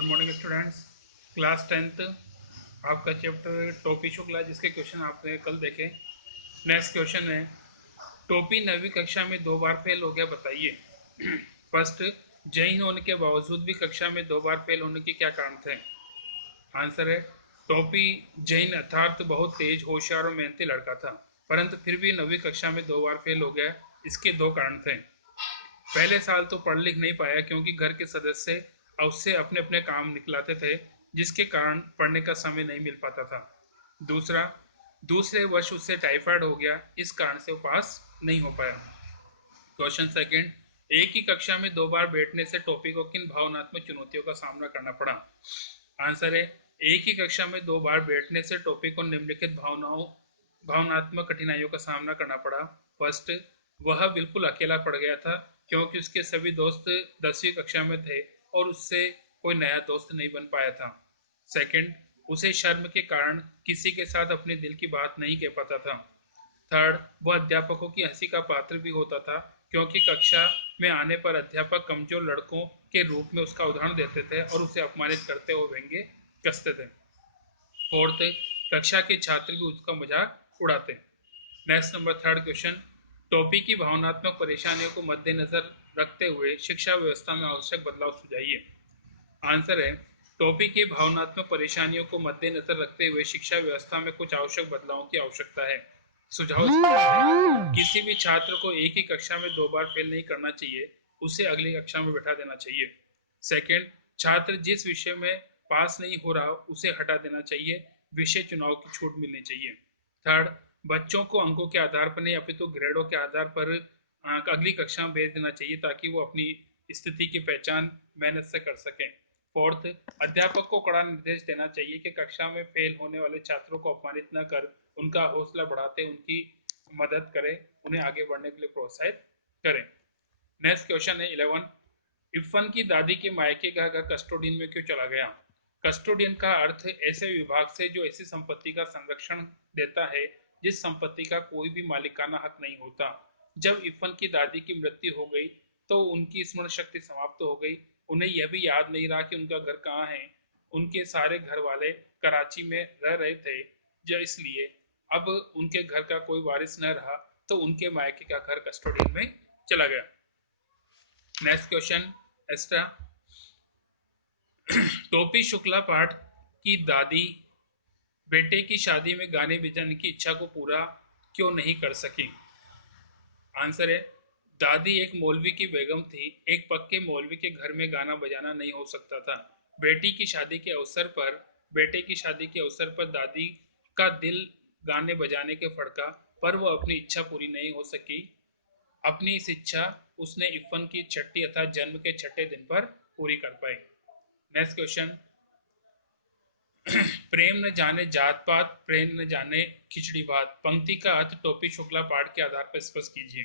Good morning students. Class 10th आपका chapter टोपी शुक्ला जिसके क्वेश्चन आपने कल देखे। नेक्स्ट क्वेश्चन है, टोपी 9वीं कक्षा में 2 बार फेल हो गया, बताइए। फर्स्ट, जैन होने के बावजूद भी कक्षा में 2 बार फेल होने के क्या कारण थे? आंसर है, टोपी जैन अर्थात बहुत तेज, होशियार और मेहनती लड़का था, परंतु फिर भी 9वीं कक्षा में 2 बार फेल हो गया। इसके 2 कारण थे। पहले साल तो पढ़ लिख नहीं पाया क्योंकि घर के सदस्य उससे अपने अपने काम निकलाते थे, जिसके कारण पढ़ने का समय नहीं मिल पाता था। दूसरा, दूसरे वर्ष उससे टाइफाइड हो गया, इस कारण से वो पास नहीं हो पाया। क्वेश्चन सेकंड, एक ही कक्षा में 2 बार बैठने से टॉपिक को किन भावनात्मक चुनौतियों का सामना करना पड़ा? आंसर है, एक ही कक्षा में 2 बार बैठने से टॉपिक को निम्नलिखित भावनात्मक कठिनाइयों का सामना करना पड़ा। फर्स्ट, वह बिल्कुल अकेला पड़ गया था क्योंकि उसके सभी दोस्त 10वीं कक्षा में थे और उससे कोई नया दोस्त नहीं बन पाया था। सेकंड, उसे शर्म के कारण किसी के साथ अपने दिल की बात नहीं कह पाता था। थर्ड, वह अध्यापकों की हंसी का पात्र भी होता था क्योंकि कक्षा में आने पर अध्यापक कमजोर लड़कों के रूप में उसका उदाहरण देते थे और उसे अपमानित करते हुए व्यंग्य कसते थे। फोर्थ, कक्षा के छात्र भी उसका मजाक उड़ाते। नेक्स्ट नंबर थर्ड क्वेश्चन, टोपी की भावनात्मक परेशानियों को मद्देनजर रखते हुए शिक्षा व्यवस्था में आवश्यक बदलाव सुझाइए। आंसर है, टोपी की भावनात्मक परेशानियों को मद्देनजर रखते हुए शिक्षा व्यवस्था में कुछ आवश्यक बदलावों की आवश्यकता है। सुझाव किसी भी छात्र को एक ही कक्षा में 2 बार फेल नहीं करना चाहिए, उसे अगली कक्षा में बैठा देना चाहिए। सेकंड, छात्र जिस विषय में पास नहीं हो रहा उसे हटा देना चाहिए, विषय चुनाव की छूट मिलनी चाहिए। थर्ड, बच्चों को अंकों के आधार पर नहीं अपितु ग्रेडों के आधार पर अगली कक्षा में भेज देना चाहिए ताकि वो अपनी स्थिति की पहचान मेहनत से कर सकें। फोर्थ, अध्यापक को कड़ा निर्देश देना चाहिए कि कक्षा में फेल होने वाले छात्रों को अपमानित न कर उनका हौसला बढ़ाते उनकी मदद करें, उन्हें आगे बढ़ने के लिए प्रोत्साहित करें। नेक्स्ट क्वेश्चन है 11, इरफान की दादी के मायके का घर कस्टोडियन में क्यों चला गया? कस्टोडियन का अर्थ ऐसे विभाग से जो ऐसी संपत्ति का संरक्षण देता है जिस संपत्ति का कोई भी मालिकाना हक नहीं होता। जब इरफान की दादी की मृत्यु हो गई तो उनकी स्मरण शक्ति समाप्त हो गई। उन्हें यह भी याद नहीं रहा कि उनका घर कहाँ है। उनके सारे घर वाले कराची में रह रहे थे, जो इसलिए अब उनके घर का कोई वारिस न रहा तो उनके मायके का घर कस्टोडियन में चला गया। नेक्स्ट क्वेश्चन एस्ट्रा, टोपी शुक्ला पाठ की दादी बेटे की शादी में गाने बजाने की इच्छा को पूरा क्यों नहीं कर सकी? आंसर है, दादी एक मौलवी की बेगम थी। एक पक्के मौलवी के घर में गाना बजाना नहीं हो सकता था। बेटी की शादी के अवसर पर बेटे की शादी के अवसर पर दादी का दिल गाने बजाने के फड़का, पर वो अपनी इच्छा पूरी नहीं हो सकी। अपनी इस इच्छा उसने इरफान की छठी अर्थात जन्म के छठे दिन पर पूरी कर पाई। नेक्स्ट क्वेश्चन, प्रेम न जाने जात पात, प्रेम न जाने खिचड़ी भात, पंक्ति का अर्थ टोपी शुक्ला पाठ के आधार पर स्पष्ट कीजिए।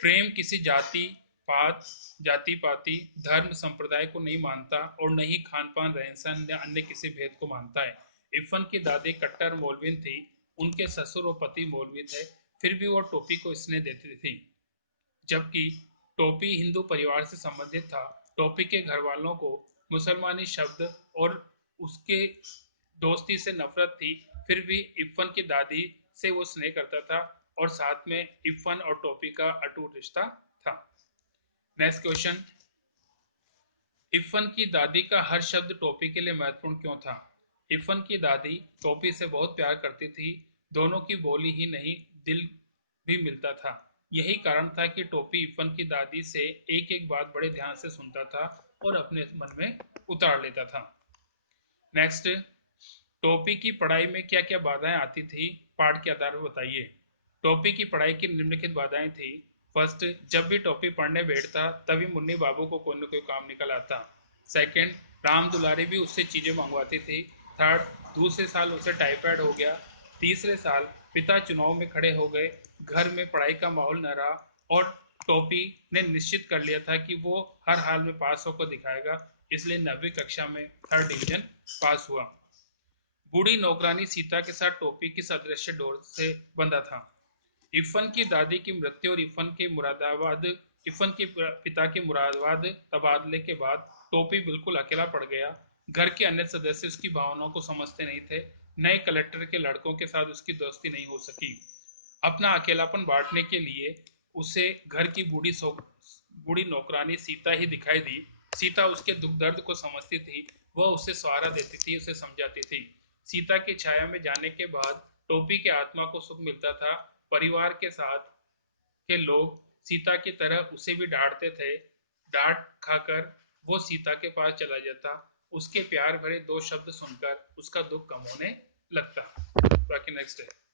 प्रेम किसी जाति पाति धर्म संप्रदाय को नहीं मानता और न ही खान पान रहन सहन या अन्य किसी भेद को मानता है। इरफान की दादी कट्टर मौलवी थी, उनके ससुर और पति मौलवी थे, फिर भी वो टोपी को स्नेह देती थी। जबकि टोपी हिंदू परिवार से संबंधित था। टोपी के घर वालों को मुसलमानी शब्द और उसके दोस्ती से नफरत थी, फिर भी इरफान की दादी से वो स्नेह करता था और साथ में इरफान और टोपी का अटूट रिश्ता था। नेक्स्ट क्वेश्चन, इरफान की दादी का हर शब्द टोपी के लिए महत्वपूर्ण क्यों था? इरफान की दादी टोपी से बहुत प्यार करती थी, दोनों की बोली ही नहीं दिल भी मिलता था। यही कारण था कि टोपी इरफान की दादी से एक एक बात बड़े ध्यान से सुनता था और अपने मन में उतार लेता था। नेक्स्ट, टोपी की पढ़ाई में क्या क्या बाधाएं आती थी, पाठ के आधार पर बताइए। टोपी की पढ़ाई की निम्नलिखित बाधाएं थी। फर्स्ट, जब भी टोपी पढ़ने बैठता तभी मुन्नी बाबू को कोई न कोई काम निकल आता। सेकंड, राम दुलारी भी उससे चीजें मंगवाती थी। थर्ड, दूसरे साल उसे टाइफाइड हो गया। तीसरे साल पिता चुनाव में खड़े हो गए, घर में पढ़ाई का माहौल न रहा और टोपी ने निश्चित कर लिया था कि वो हर हाल में पास होकर दिखाएगा, इसलिए 9वीं कक्षा में 3rd डिवीजन पास हुआ। बूढ़ी नौकरानी सीता के साथ टोपी किस अदृश्य डोर से बंधा था? इरफान की दादी की मृत्यु और इरफान के पिता के मुरादाबाद तबादले के बाद टोपी बिल्कुल अकेला पड़ गया। घर के अन्य सदस्य उसकी भावनाओं को समझते नहीं थे। नए कलेक्टर के लड़कों के साथ उसकी दोस्ती नहीं हो सकी। अपना अकेलापन बांटने के लिए उसे घर की बूढ़ी नौकरानी सीता ही दिखाई दी। सीता उसके दुख दर्द को समझती थी। वह उसे सहारा देती थी, उसे समझाती थी। सीता की छाया में जाने के बाद टोपी के आत्मा को सुख मिलता था। परिवार के साथ के लोग सीता की तरह उसे भी डांटते थे। डांट खाकर वो सीता के पास चला जाता। उसके प्यार भरे दो शब्द सुनकर उसका दुख कम होने लगता। बाकी नेक्स्ट है।